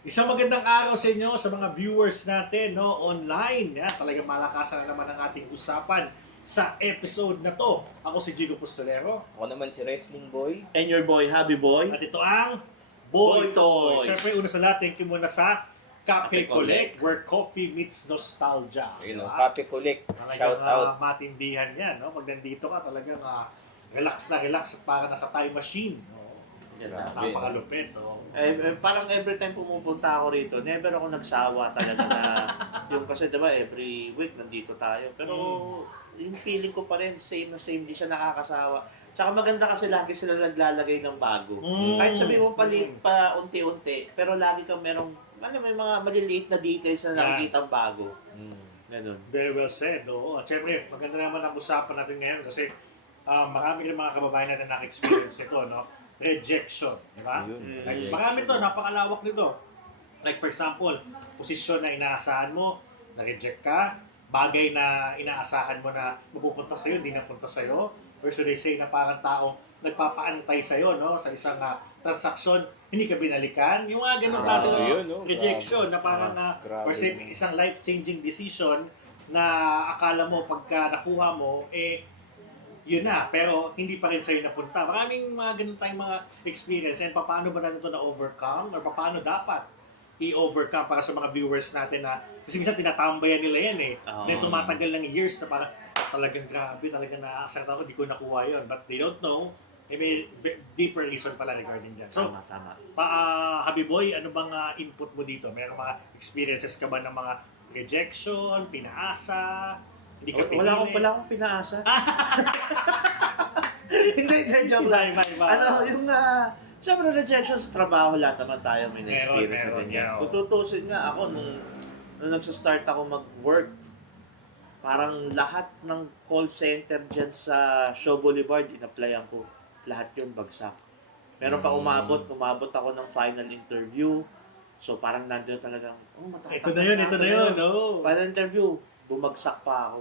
Isang magandang araw sa inyo sa mga viewers natin no online. Yan, talagang malakasan na naman ang ating usapan sa episode na to. Ako si Jigo Pustolero Ako naman si Wrestling Boy. And your boy, Happy Boy. at ito ang Boy Boy Toys. Toys. Siyempre, una sa lahat, thank you muna sa Cafe Cafe Collect where coffee meets nostalgia. Ayun, Diba? Copy Collect. Talagang Shout out. matindihan yan. No? Pag nandito ka, talagang relax na relax para nasa time machine. No? Grabe, Napakalupit. No? Parang every time pumupunta ako rito, never ako nagsawa talaga na yung kasi diba every week nandito tayo. Pero yung feeling ko pa rin, same na same, di siya nakakasawa. Tsaka maganda kasi lagi sila naglalagay ng bago. Kahit sabi mo palit pa unti-unti, pero lagi kang merong, may mga maliliit na details na nakikita bago. Ganun. Very well said. Oo. At syempre, maganda naman ang usapan natin ngayon kasi marami rin mga kababayan natin na experience ito, no? Rejection, di ba? Ayun, Like, rejection. marami to, napakalawak nito. Like for example, posisyon na inaasahan mo, na-reject ka, bagay na inaasahan mo na mapupunta sa'yo, hindi napunta sa'yo, or so they say na parang tao nagpapaantay sa'yo, no? Sa isang transaksyon, hindi ka binalikan. Yung mga ganun klase Grabe ng yun, no? rejection na parang Grabe or say, yun. isang life-changing decision na akala mo pagka nakuha mo, yun na, pero hindi pa rin sa'yo napunta. Maraming mga ganun tayong mga experience and paano ba natin ito na-overcome or paano dapat i-overcome para sa mga viewers natin na kasi minsan tinatambayan nila yan eh. Oo. Then tumatagal ng years na parang talagang grabe, talagang naaasar ako, di ko nakuha yun. But they don't know, may deeper reason pala regarding dyan. So, Tama. Happy Boy, ano bang input mo dito? Mayroong mga experiences ka ba ng mga rejection, pinaasa, hindi ka pinili? Wala akong pinaasa. hindi, joke lang. Iba. Yung siyempre rejection sa trabaho, lahat naman tayo may na-experience sa Meron, ganyan. yeah. Kung tutusin nga ako, nung nagsa-start ako mag-work, parang lahat ng call center dyan sa Shaw Boulevard, in-applyan ko. Lahat yun bagsak. Meron pa umabot ako ng final interview. So parang nandiyo talagang, matatakot Ito na yun. No? Final interview, bumagsak pa ako.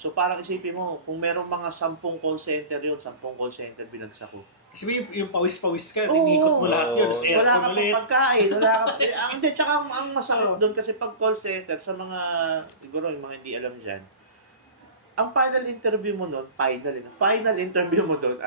So parang isipin mo, kung merong mga 10 call center yun, 10 call center binagsak ko. Kasi yung pawis-pawis ka, inikot mo lahat yun, tapos Wala aircon ka pang ulit. pagkain, wala ka. Hindi, tsaka ang masakit doon kasi pag call center, sa mga, siguro yung mga hindi alam dyan, ang final interview mo doon, final interview mo doon,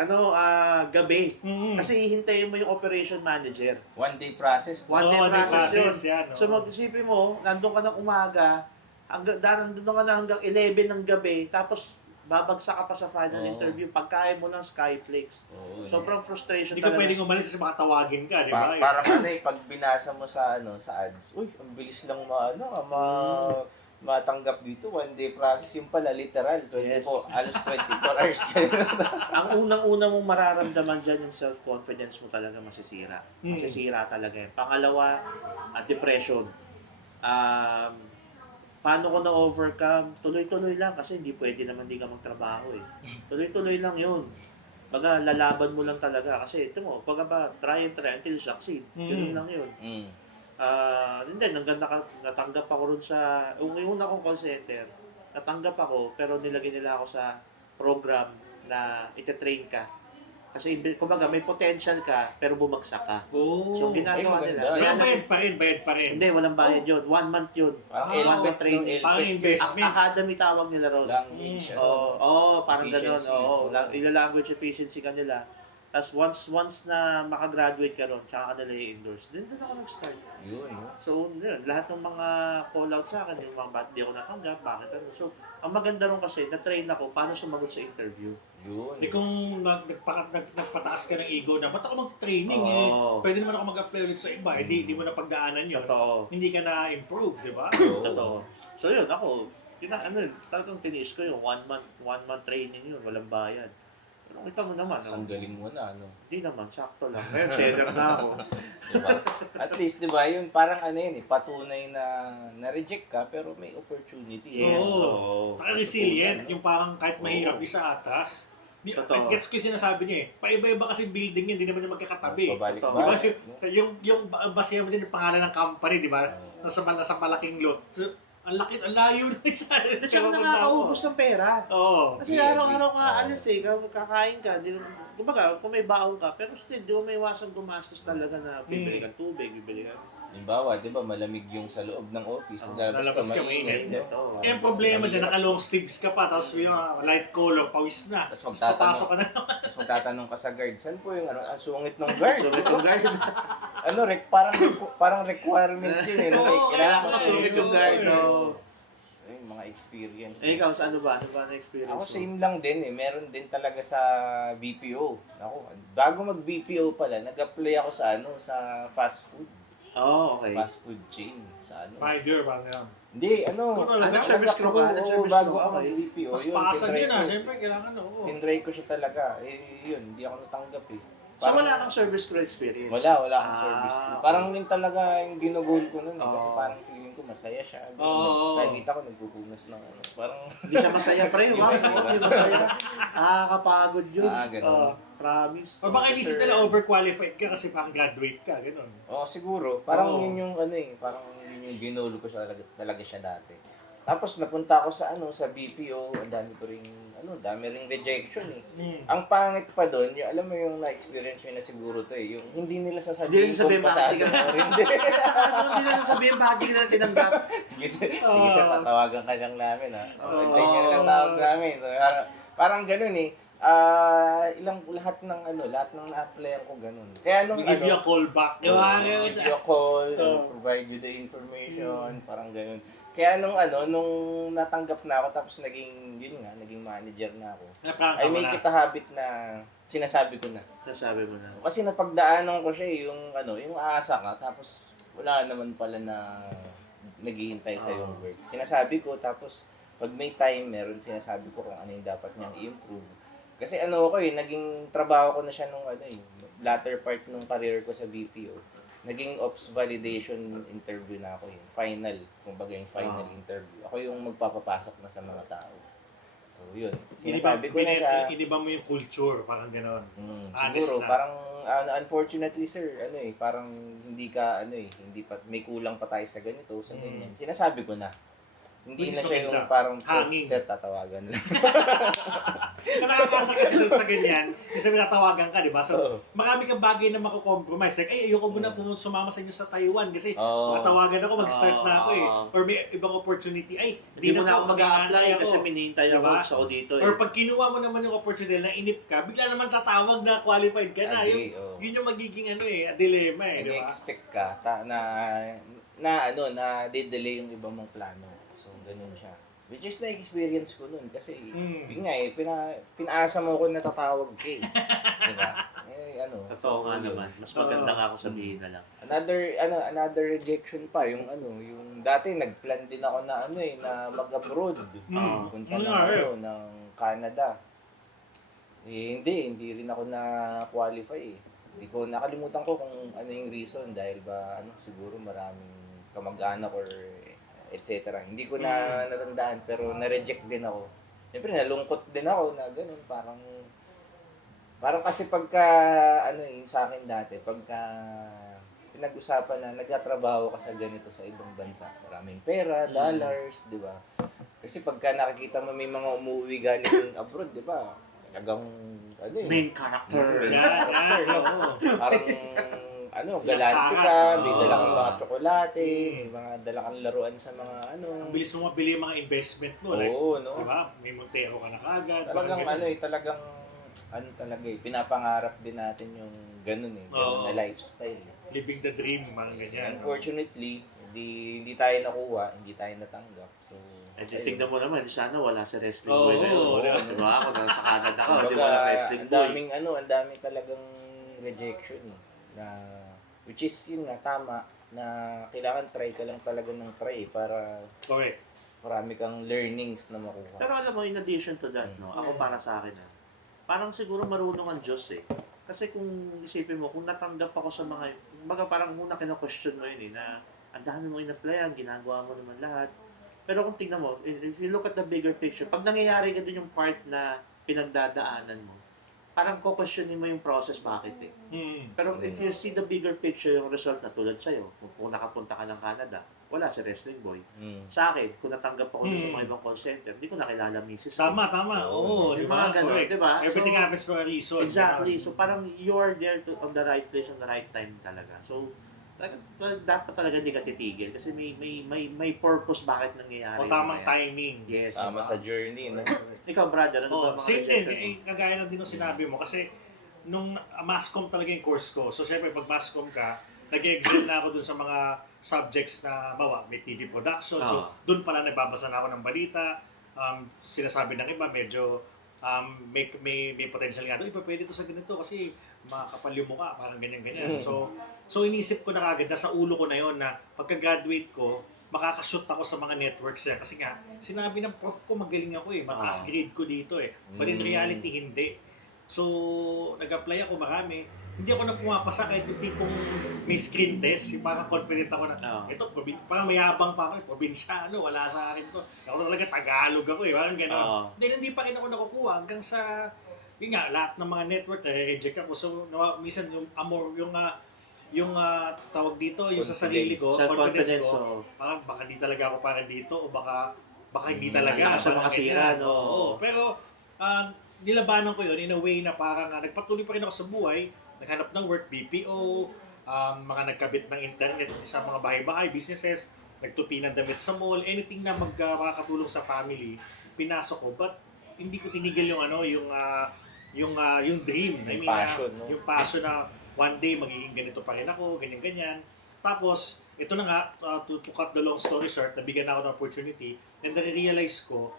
gabi. Kasi hihintayin mo yung operation manager. One day process. One day Oo, process yun. yan. So mag-isipin mo, nandun ka ng umaga, nandun ka na hanggang 11 ng gabi, tapos babagsak ka pa sa final Oo. interview, pagkain mo ng Skyflakes. Oo, Sobrang frustration Hindi ka pwedeng umalis kasi baka tawagin ka, di ba? parang pag binasa mo sa sa ads, uy, ang bilis lang matanggap dito, one day process. Yung pala, literal, 24, Yes. alos 24 hours ka. Ang unang-una mong mararamdaman dyan, yung self-confidence mo talaga masisira. Mm. Masisira talaga yan. Pangalawa, depression. Paano ko na-overcome? Tuloy-tuloy lang kasi hindi pwede naman di ka magtrabaho eh. Tuloy-tuloy lang yun. Baga, lalaban mo lang talaga. Kasi ito mo, pag ba, try until you succeed. Ganun lang yun. Hindi, natanggap ako ron sa, yung una kong call center, natanggap ako, pero nilagay nila ako sa program na ite-train ka. Kasi, kumbaga, may potential ka, pero bumagsak ka. Oh. So, ginagawa ay, nila. Pero Kaya bayad pa rin. hindi, walang bayad yun. 1 month yun. Parang Ah, one month training. Parang investment. Academy tawag nila ron. language, Parang gano'n. efficiency. Ila-language efficiency kanila. Tapos once na makagraduate ka ron, tsaka ka nila i-endorse. Doon ako nag-start. Yun, no? So, yun, lahat ng mga call-out sa akin, yung mga ba't di ako natanggap, bakit ano. So, ang maganda ron kasi, na-train ako paano sumagot sa interview. Yun. Kung nagpataas ka ng ego na, ba't ako mag-training Oo. Pwede naman ako mag-apply ulit sa iba, di mo na pagdaanan yun. Totoo. Hindi ka na-improve, di ba? Totoo. So, yun, ako, talagang tiniis ko yung 1 month training yun, walang bayad. Pero kita mo naman, Ang galing mo na, no? Hindi naman, sakto lang. Ngayon, seller na ako. Diba? At least, di ba, yun, parang patunay na na-reject ka, pero may opportunity. Yes. Oo. Oo. Resilient, yung parang kahit mahirap Oo. yung sa atas. Totoo. Gets ko yung sinasabi niya eh. Paiba-iba kasi building yun, hindi naman yung magkakatabi. Pabalik-balik. Yung basehan mo din yung pangalan ng company, di ba? Nasa malaking lot. So, ang layo na isa. At saka nakakaubos ng pera. Oo. Kasi Yeah, araw-araw ka oo. alis kakain ka. Kumbaga, kung may baon ka, pero still, di mo may iwasan gumastos talaga na bibili ka tubig, bibili ka. Halimbawa, di ba, malamig yung sa loob ng office. Oo, Lalabas ka, mainit. mainit. No? Kaya yung problema dyan, naka-long sleeves ka pa, tapos yung light color, pawis na. Tapos Tapos papasok ka na. Tapos magtatanong ka sa guard, saan po yung ang sungit ng guard? So, itong guard. Parang requirement yun eh. No? Oo, Kailangan kaya kasi Sungit yung guard. Oh. Yung mga experience. Eh, ikaw, sa ano ba? Ano ba na-experience Ako mo? same lang din eh. Meron din talaga sa BPO. Ako, bago mag-BPO pala, nag-apply ako sa fast food. Oh, okay. Fast food chain. Sa Rider, bang yan. Hindi, nag-service crew ka? Nag-service bago crew ka, ako okay. mag-BPO. Mas Yun, pasan tinry yun ko. siyempre, kailangan oo. Tinry ko siya talaga. Yun, hindi ako natanggap eh. So, wala kang service crew experience? Wala akong Ah, service crew. okay. Parang yun talaga yung ginugol ko nun eh. Kasi Oo. parang feeling ko masaya siya. Oo. Nakikita ko nagpupunas ng Parang, Hindi siya masaya, pre. Wow, hindi masaya. Nakakapagod yun. ganun. Promise. O baka inisip nila overqualified ka kasi parang graduate ka, gano'n. Siguro. Parang Oo. yun yung parang yun yung ginolo ko talaga siya dati. Tapos napunta ako sa BPO, ang dami ring rejection eh. Ang pangit pa doon, yung alam mo yung na-experience yun na siguro to eh, yung hindi nila sasabihin Hindi nila sabihin kung bakit pasado ka- mo rin. Hindi. Hindi na sasabihin bakit di ka na tinanggap. Sige sir, tatawagan ka lang namin ha. Oo. Hintayin nyo na lang tawag namin. So, parang ganun eh. Lahat ng na-applyan ko ganun. Kaya nung Give you a call back. give you a call, Oo. provide you the information, parang ganun. Kaya nung natanggap na ako tapos naging manager na ako. I make it a habit na sinasabi ko na. Nasabi mo na. Kasi napagdaanan ko siya yung aasa ka tapos wala naman pala na naghihintay sa yung work. Sinasabi ko tapos pag may time meron sinasabi ko kung ano yung dapat niyang i-improve. Kasi naging trabaho ko na siya nung latter part ng career ko sa BPO. Naging ops validation interview na ako yun. Final, kumbaga yung final interview. Ako yung magpapapasok na sa mga tao. So yun, sinasabi ko na siya. Iniba mo yung culture, parang gano'n. Honest Siguro, na. parang unfortunately sir, parang hindi ka, may kulang pa tayo sa ganito, sa ganyan. Sinasabi ko na. Hindi Which na is siya maganda. yung parang Hanging. sir, tatawagan lang. Nakakasa kasi doon sa ganyan, kasi natawagan ka, di ba? So, Oo. marami kang bagay na makakompromise. Like, ayoko muna sumama sa inyo sa Taiwan kasi matawagan ako, mag-start na ako eh. Or may ibang opportunity. Ay, Hindi mo na ako mag-a-apply mag-a-apply kasi minihintay ako Diba? sa audito eh. Or pag kinuha mo naman yung opportunity na inip ka, bigla naman tatawag na qualified ka na. Agree, Yun yung magiging dilemma eh, di ba? Nag-expect ka na de-delay yung ibang mong plano. So, ganun siya. Which is na-experience ko nun kasi yun nga pinaasa mo ko na tatawag ka eh. Diba? Totoo nga yun. naman. Mas maganda nga ako sabihin na lang. Another rejection pa yung dati nagplan din ako na mag-abroad. Punta ng Canada. Hindi rin ako na-qualify eh. Hindi ko nakalimutan ko kung ano yung reason dahil ba siguro maraming kamag-anak or etc. Hindi ko na natandaan pero na-reject din ako. Siyempre nalungkot din ako na ganun parang kasi pagka sa akin dati pagka pinag-usapan na nagtatrabaho ka sa ganito sa ibang bansa, maraming pera, dollars, di ba? Kasi pagka nakikita mo may mga umuwi galing abroad, di ba? Talagang Main character. Main Yan, character, yan, no? oo. Parang galante ka, may dala kang mga tsokolate, may mga dala kang laruan sa mga Ang bilis mo mabili yung mga investment mo. Like, Oo, no? di ba? May Montero ka na kagad. Talagang parang ganun. talaga pinapangarap din natin yung ganun Oo. na lifestyle. Living the dream, mga ganyan. Unfortunately, hindi tayo nakuha, hindi tayo natanggap. So, Eh, tignan mo naman, sana wala sa wrestling Oo, boy ngayon. oo. Diba? Ako nasa Canada ka, di kumbaga, wala wrestling ang boy. daming talagang rejection na which is yun nga tama na kailangan try ka lang talaga ng try para Correct. marami kang learnings na makuha. Pero alam mo, in addition to that, no, ako para sa akin, parang siguro marunong ang Diyos eh. Kasi kung isipin mo, kung natanggap ako sa mga, kumbaga parang muna kina-question mo yun na ang dami mo in-applyan, ginagawa mo naman lahat. Pero kung tingnan mo, if you look at the bigger picture, pag nangyayari ka dun yung part na pinagdadaanan mo, parang ko-questionin mo yung process bakit eh. Pero if you see the bigger picture, yung result na tulad sa'yo, kung nakapunta ka ng Canada, wala si wrestling boy. Sa akin, kung natanggap ako sa mga ibang call center, hindi ko nakilala misis. Tama. Oo, Yung di ba? mga ganun, Correct. di ba? Everything So, happens for a reason. Exactly. di ba? So parang you are there on the right place on the right time talaga. So dapat talaga hindi ka titigil kasi may purpose bakit nangyayari. O tamang yan. timing. Yes. Sama sa journey, no? Ikaw, brother, ano ba Oh, mga same din. rejection mo? Kagaya lang din ng sinabi mo. Kasi nung masscom talaga yung course ko. So, syempre, pag masscom ka, nag-excel na ako dun sa mga subjects na, bawa, may TV production. So, dun pala nagbabasa na ako ng balita. Sinasabi ng iba, medyo may potential nga doon. Iba pwede to sa ganito kasi makakapal yung mukha, parang ganyan-ganyan. So inisip ko na kagad, nasa ulo ko na yon na pagka-graduate ko, makakashoot ako sa mga networks niya. Kasi nga, sinabi ng prof ko, magaling ako eh. Mataas grade ko dito eh. But in reality, hindi. So, nag-apply ako marami. Hindi ako na pumapasa kahit yung tipong may screen test. Yung parang confident ako na, ito, parang mayabang pa ako. Probinsyano, wala sa akin to. Ako talaga Tagalog ako eh. Parang gano'n. Hindi pa rin ako nakukuha hanggang sa, yun nga, lahat ng mga network, nare-reject ako. So, minsan yung amor, yung tawag dito, yung sa sarili ko, confidence ko, parang baka di talaga ako para dito o baka hindi talaga. Sa mga sira, no? Oo. Pero, nilabanan ko yun in a way na parang nagpatuloy pa rin ako sa buhay, naghanap ng work, BPO, mga nagkabit ng internet sa mga bahay-bahay, businesses, nagtupi ng damit sa mall, anything na makakatulong sa family, pinasok ko. But hindi ko tinigil yung yung dream. I mean, passion, no? Yung passion na one day magiging ganito pa rin ako, ganyan-ganyan. Tapos, ito na nga, to cut the long story short, nabigyan ako ng opportunity, and na-realize ko,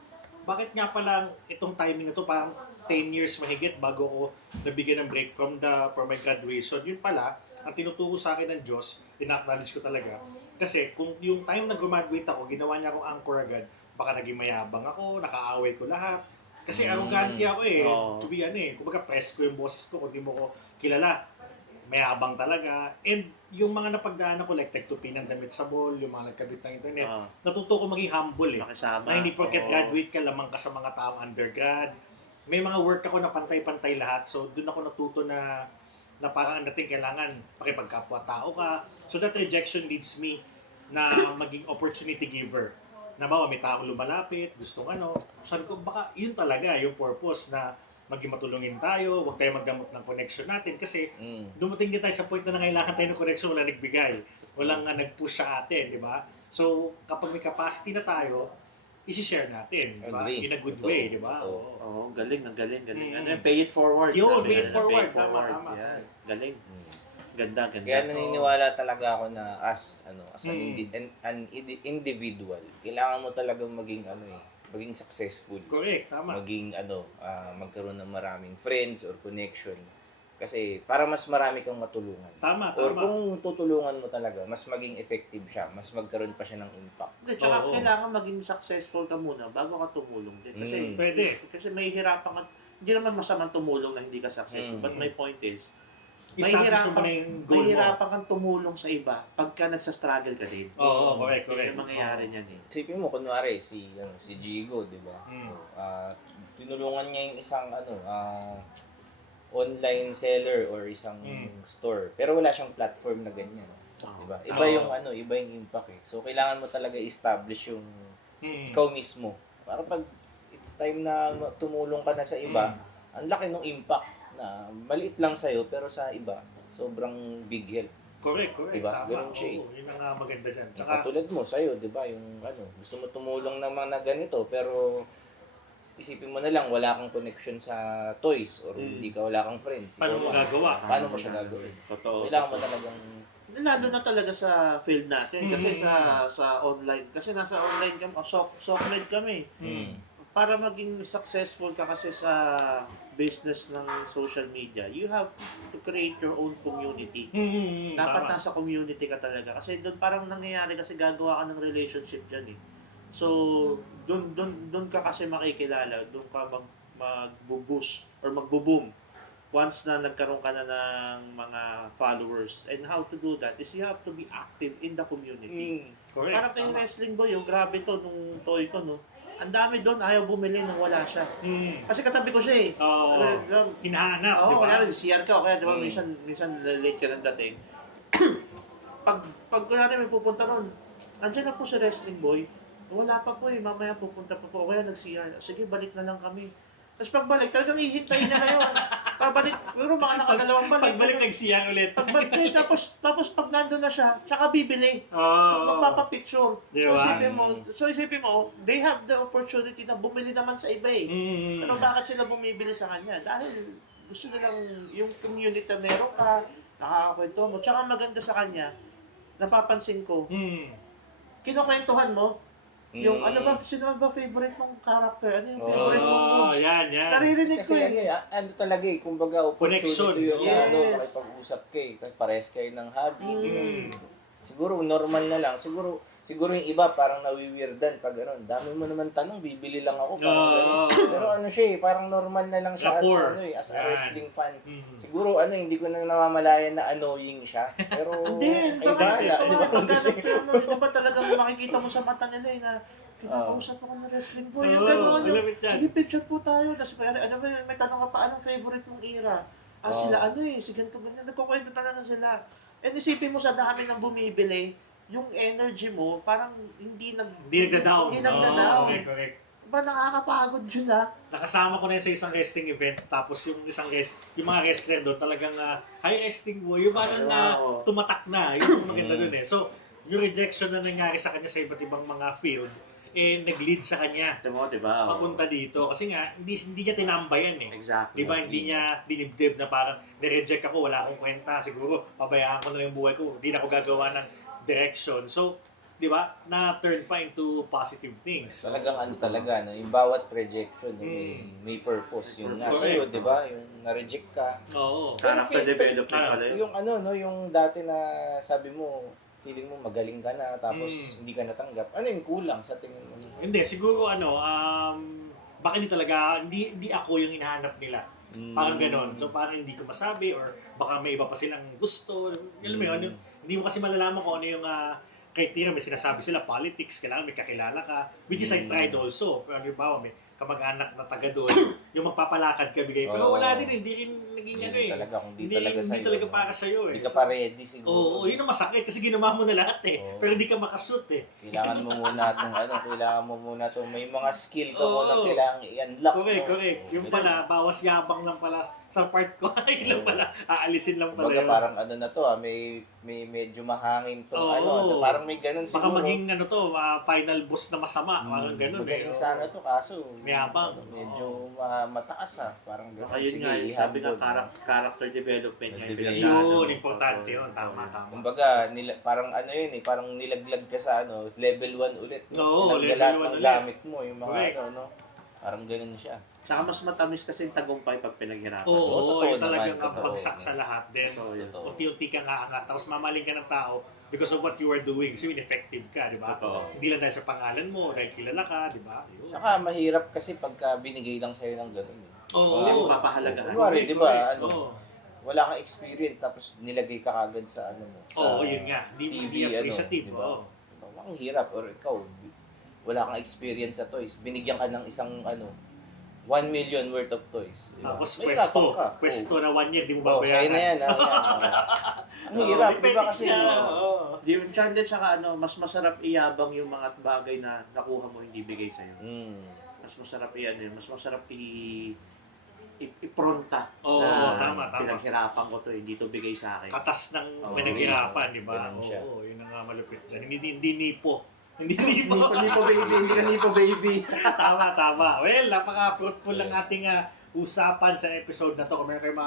bakit nga pala itong timing na to parang 10 years mahigit bago ako nabigyan ng break from my graduation. Yun pala, ang tinuturo sa akin ng Diyos, in-acknowledge ko talaga. Kasi kung yung time na graduate ako, ginawa niya akong anchor agad, baka naging mayabang ako, nakaaway ko lahat. Kasi arrogante ako eh. To be kumbaga press ko yung boss ko, kung di mo ko kilala. Mayabang talaga. And yung mga napagdaanan ko, like nagtupi ng damit sa ball, yung mga nagkabit ng internet, natuto ko maging humble eh. Makisama. Na hindi porket graduate ka, lamang ka sa mga taong undergrad. May mga work ako na pantay-pantay lahat. So, doon ako natuto na parang ang dating kailangan pakipagkapwa-tao ka. So, that rejection leads me na maging opportunity giver. Na ba, may taong lumalapit, gustong sabi ko, baka yun talaga yung purpose na maging matulungin tayo, huwag tayo magdamot ng connection natin kasi dumating din tayo sa point na nangailangan tayo ng connection, wala nagbigay. Walang nag-push sa atin, di ba? So, kapag may capacity na tayo, isi-share natin, di ba? In a good way, di ba? Oo, galing. Ano yung pay it forward? Yun, sabi pay it nila, forward. Tama. Yan. Galing. Ganda. Kaya naniniwala talaga ako na as an individual, kailangan mo talagang maging maging successful. Correct, tama. Maging magkaroon ng maraming friends or connection. Kasi para mas marami kang matulungan. Tama. Or kung tutulungan mo talaga, mas maging effective siya, mas magkaroon pa siya ng impact. Tsaka kailangan maging successful ka muna bago ka tumulong din. Kasi pwede. Kasi may hirapan ka. Hindi naman masamang tumulong na hindi ka successful. But my point is, Establish mo na yung goal mo. mahirapan kang tumulong sa iba pagka nagsa-struggle ka din. Oo, correct. Yung mangyayari niyan eh. Isipin mo, kunwari, si Jigo, di ba? Tinulungan niya yung isang online seller or isang store. Pero wala siyang platform na ganyan. Diba? Iba yung impact eh. So, kailangan mo talaga establish yung ikaw mismo. Para pag it's time na tumulong ka na sa iba, ang laki ng impact na maliit lang sa'yo, pero sa iba, sobrang big help. Correct. Diba? Tama. Ganun siya eh. Yun ang maganda dyan. Tsaka, Katulad mo, sa'yo, di ba? Yung gusto mo tumulong naman na ganito, pero isipin mo na lang, wala kang connection sa toys or wala kang friends. paano mo gagawa? Paano mo siya gagawin? Totoo. Kailangan mo talagang Lalo na talaga sa field natin. Kasi sa online. Kasi nasa online kami, softmed kami. Para maging successful ka kasi sa business ng social media, you have to create your own community. Dapat nasa community ka talaga. Kasi doon parang nangyayari kasi gagawa ka ng relationship dyan eh. So, doon ka kasi makikilala, doon ka mag-boost or magbo-boom once na nagkaroon ka na ng mga followers. And how to do that is you have to be active in the community. Correct. Parang kay Wrestling Boy, yung grabe to, nung toy ko, no? Ang dami doon, ayaw bumili nung wala siya. Kasi katabi ko siya eh. Hinahanap, Oo, di ba? kaya CR ka, o kaya di ba, minsan late ka ng dating. pag kunwari may pupunta ron, andyan na po si Wrestling Boy, wala pa po eh, mamaya pupunta pa po, o kaya nag-CR, sige, balik na lang kami. Tapos pagbalik, talagang hihintayin niya ngayon. Pabalik, pero mga nakadalawang balik. Pagbalik nagsiyang ulit. Pagbalik, tapos pag nandun na siya, tsaka bibili. Oh. Tapos magpapapicture. Di So ba? isipin mo, they have the opportunity na bumili naman sa iba eh. Mm. Pero bakit sila bumibili sa kanya? Dahil gusto nilang yung community na meron ka, nakakakwento mo. Tsaka maganda sa kanya, napapansin ko, Mm. kinukwentuhan mo, yung ano ba, sino ba favorite mong character? Ano yung favorite mong Oh, moves? yan. Naririnig ko Kasi ano, eh. ano talaga eh, kumbaga Connection. opportunity yung Yes. ano, makipag-usap kayo, parehas kayo ng hobby. di ba? Mm. Siguro normal na lang, siguro yung iba parang nawiwirdan pag ano, dami mo naman tanong, bibili lang ako parang Oo. ganun. Pero ano siya eh, parang normal na lang siya as, Rapport. ano, eh, as a Yan. wrestling fan. Mm. Siguro ano, hindi ko na namamalayan na annoying siya. Pero Hindi, ay baka bahala, di ba? hindi ba talagang makikita mo sa mata nila eh na kinakausap ako ng wrestling boy. Yung Oo, gano'n, yung, alam mo yan. sige picture po tayo. Tapos ano ba, may tanong ka pa, anong favorite mong era? Sila ano eh, si ganito ganyan. Nagkukwento talaga sila. And isipin mo sa dami ng bumibili, yung energy mo, parang hindi Nagda-down. Hindi nagda-down. Oh, correct. Ba nakakapagod yun Nakasama ko na yun sa isang wrestling event, tapos yung yung mga wrestler doon talagang hi wrestling boy, yung parang Wow. tumatak na, yun yung maganda doon eh. So, yung rejection na nangyari sa kanya sa iba't ibang mga field, nag-lead sa kanya Ito mo, diba? papunta dito. Kasi nga, hindi niya tinambayan eh. Exactly. Di ba, hindi niya dinibdib na parang nireject ako, wala akong kwenta, siguro pabayaan ko na yung buhay ko, hindi na ako gagawa ng direction. So, di ba, na-turn pa into positive things. Talagang ano talaga, no? Yung bawat rejection may purpose. Yung nga Correct. sa'yo, di ba? Yung na-reject ka. Oo. Character development pala yun. Yung ano, no? Yung dati na sabi mo, feeling mo magaling ka na, tapos hindi ka natanggap. Ano yung kulang sa tingin mo? Hindi, siguro baka hindi ako yung hinahanap nila. Parang ganon. So parang hindi ko masabi or baka may iba pa silang gusto. Alam mo yun, hindi mo kasi malalaman kung ano yung criteria. May sinasabi sila, politics, kailangan may kakilala ka. Which is I tried also. Pero halimbawa, may kamag-anak na taga doon, yung magpapalakad ka bigay. Pero wala din, hindi rin naging ano eh. Talaga, kung Hindi talaga sa'yo. hindi talaga para sa'yo eh. Hindi ka pa ready siguro. Oo, yun ang masakit kasi ginawa mo na lahat eh. Oo. Pero hindi ka makashoot eh. Kailangan mo muna itong may mga skill ka Oo. muna kailangan i-unlock. Correct. Yung pala, bawas yabang lang pala sa part ko. Yun lang pala, aalisin lang pala. Baga yun. parang ano na to may medyo mahangin to. Oo. Parang may ganun Baka siguro. maging ano to, final boss na masama. Parang ganun eh. Magaling sana to kaso. Mayabang. Medyo mataas Parang ganun. Saka yun nga, sabi nga character development nga yung Yun, pinagdaanan. Yun, importante yun. Tama. Kumbaga, parang ano yun parang nilaglag ka sa level 1 ulit. Oo, Tinanggal level lahat 1 ng ulit. gamit mo, yung mga Correct. Parang ganun siya. Saka mas matamis kasi yung tagumpay pag pinaghirapan. Oo, Totoo yun talagang naman, ang totoo. bagsak sa lahat. Then, Totoo yun. Totoo. unti-unti kang aangat. Tapos mamaling ka ng tao because of what you are doing. Kasi ineffective ka, di ba? Totoo. Hindi lang dahil sa pangalan mo, dahil kilala ka, di ba? Yun. Saka mahirap kasi pagka binigay lang sa'yo ng ganun. Oo. Hindi mo papahalagahan. Kunwari, di ba, Correct. ano, Oo. wala kang experience tapos nilagay ka kagad sa ano mo. Oo, yun nga. Hindi TV, appreciative. diba? Oo. Diba? Ang hirap or ikaw wala kang experience sa toys. Binigyan ka ng isang 1 million worth of toys. Diba? Tapos Mahirapan ka. pwesto na 1 year, di mo Oh, babayaran. sa'yo na yan. Ang hirap, di ba kasi? Di yun, tsaka mas masarap iyabang yung mga bagay na nakuha mo hindi bigay sa'yo. Mas masarap mas masarap ipronta. Oo, na tama. Pinaghirapan ko to, hindi to bigay sa akin. Katas ng Oo, pinaghirapan, di ba? ganun siya. Oo, yun ang malupit dyan. Hindi nipo. Hindi nipo. Nipo baby, hindi ka nipo baby. Tama. Well, napaka-fruitful lang ating usapan sa episode na to. Kung meron kayong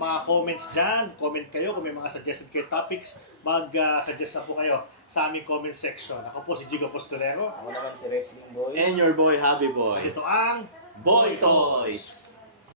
mga comments dyan, comment kayo. Kung may mga suggested kayo topics, mag-suggest na po kayo sa aming comment section. Ako po si Jigo Apostolero. Ako naman si Wrestling Boy. And your boy, Happy Boy. Ito ang Boy Toys!